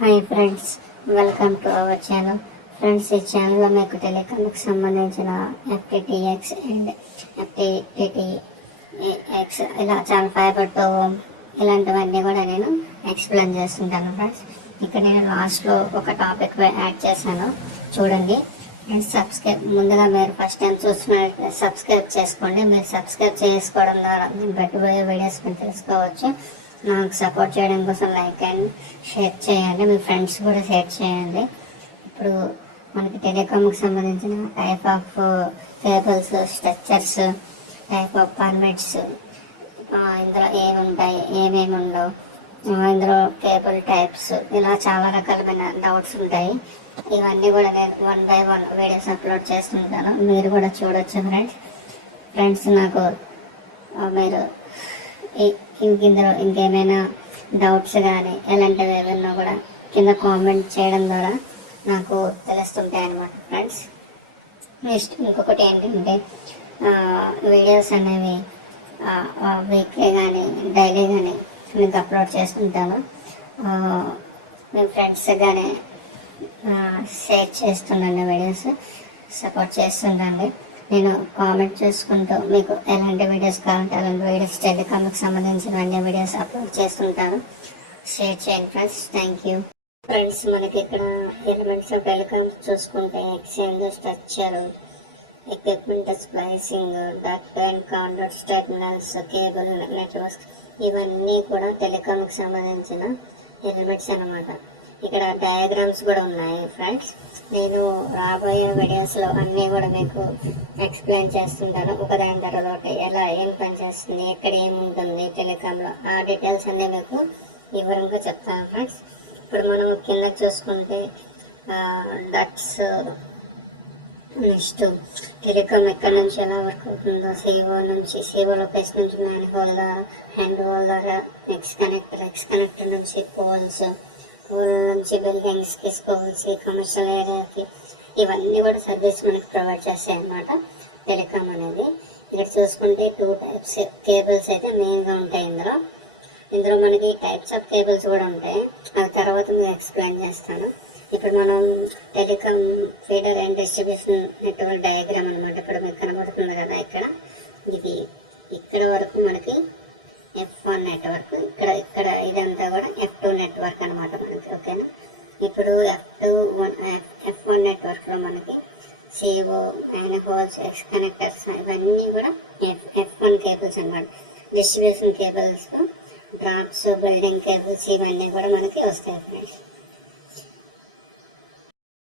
Hi friends, welcome to our channel. Friends, ఈ ఛానల్లో మీకు టెలికామ్కి సంబంధించిన ఎఫ్టిటిఎక్స్ అండ్ ఎఫ్టిటిఎక్స్ ఇలా చాలా ఫైబర్ టు హోమ్ ఇలాంటివన్నీ కూడా నేను ఎక్స్ప్లెయిన్ చేస్తుంటాను. ఫ్రెండ్స్, ఇక్కడ నేను లాస్ట్లో ఒక టాపిక్ యాడ్ చేశాను, చూడండి. అండ్ ముందుగా మీరు ఫస్ట్ టైం చూస్తున్నట్లయితే సబ్స్క్రైబ్ చేసుకోండి. మీరు సబ్స్క్రైబ్ చేసుకోవడం ద్వారా నేను పెట్టబోయే వీడియోస్ మీరు తెలుసుకోవచ్చు. నాకు సపోర్ట్ చేయడం కోసం లైక్ అండ్ షేర్ చేయండి, మీ ఫ్రెండ్స్ కూడా షేర్ చేయండి. ఇప్పుడు మనకి టెలికామ్కి సంబంధించిన type of cables, structures, type of permits, ఇందులో ఏముంటాయి ఏమేమి ఉండవు, ఇందులో కేబుల్ టైప్స్, ఇలా చాలా రకాలమైన డౌట్స్ ఉంటాయి. ఇవన్నీ కూడా నేను 1 by 1 వీడియోస్ అప్లోడ్ చేస్తుంటాను, మీరు కూడా చూడొచ్చు. ఫ్రెండ్స్ నాకు మీరు ఇందులో ఇంకేమైనా డౌట్స్ కానీ ఎలాంటివి ఏమైనా కూడా కింద కామెంట్ చేయడం ద్వారా నాకు తెలుస్తుంటాయి అన్నమాట. ఫ్రెండ్స్, నెక్స్ట్ ఇంకొకటి ఏంటంటే వీడియోస్ అనేవి వీక్లీ కానీ డైలీ కానీ మీకు అప్లోడ్ చేస్తుంటాను. మీ ఫ్రెండ్స్ కానీ షేర్ చేస్తుండండి, వీడియోస్ సపోర్ట్ చేస్తుండండి. నేను కామెంట్ చేసుకుంటూ మీకు ఎలాంటి వీడియోస్ కావాలంటే అలాంటి వీడియోస్ టెలికామ్కి సంబంధించిన అన్ని వీడియోస్ అప్లోడ్ చేస్తుంటాను. షేర్ చేయండి ఫ్రెండ్స్. Thank you. ఫ్రెండ్స్, మనకి ఇక్కడ ఎలిమెంట్స్ ఆఫ్ టెలికామ్స్ చూసుకుంటే exchange, structure, equipment, splicing, duct and conducts, terminals, cable, networks, ఇవన్నీ కూడా టెలికామ్కి సంబంధించిన ఎలిమెంట్స్ అన్నమాట. ఇక్కడ డయాగ్రామ్స్ కూడా ఉన్నాయి. ఫ్రెండ్స్, నేను రాబోయే వీడియోస్లో అన్నీ కూడా మీకు ఎక్స్ప్లెయిన్ చేస్తుంటాను, ఒకదాని తర్వాత ఎలా ఏం పనిచేస్తుంది, ఎక్కడ ఏముంటుంది టెలికామ్లో, ఆ డీటెయిల్స్ అన్నీ మీకు వివరంగా చెప్తాను. ఫ్రెండ్స్, ఇప్పుడు మనం కింద చూసుకుంటే డక్ట్స్, నెక్స్ట్ టెలికామ్ ఎక్కడి నుంచి ఎలా వర్క్ అవుతుందో, సిఓ లొకేషన్ నుంచి మ్యాన్ హోల్ ద్వారా, హ్యాండ్ హోల్ ద్వారా, ఎక్స్ కనెక్టర్ నుంచి పోల్స్ నుంచి బిల్డింగ్స్కి, స్కూల్స్కి, కమర్షియల్ ఏరియాకి, ఇవన్నీ కూడా సర్వీస్ మనకి ప్రొవైడ్ చేస్తాయి అన్నమాట టెలికామ్ అనేది. ఇక్కడ చూసుకుంటే 2 టైప్స్ కేబుల్స్ అయితే మెయిన్గా ఉంటాయి. ఇందులో మనకి టైప్స్ ఆఫ్ కేబుల్స్ కూడా ఉంటాయి, ఆ తర్వాత నేను ఎక్స్ప్లెయిన్ చేస్తాను. ఇప్పుడు మనం telecom feeder and distribution network diagram అనమాట. ఇక్కడ మీకు కనబడుతుంది కదా, ఇక్కడ వరకు మనకి F1 నెట్వర్క్, ఇక్కడ ఇదంతా కూడా F2 నెట్వర్క్ అనమాట మనకి. ఓకేనా, ఇప్పుడు F1 నెట్వర్క్లో మనకి CO, man holes, X connectors, ఇవన్నీ కూడా F1 కేబుల్స్ అనమాట. డిస్ట్రిబ్యూషన్ కేబుల్స్లో డ్రాప్స్, బిల్డింగ్ కేబుల్స్, ఇవన్నీ కూడా మనకి వస్తాయి ఫ్రెండ్స్.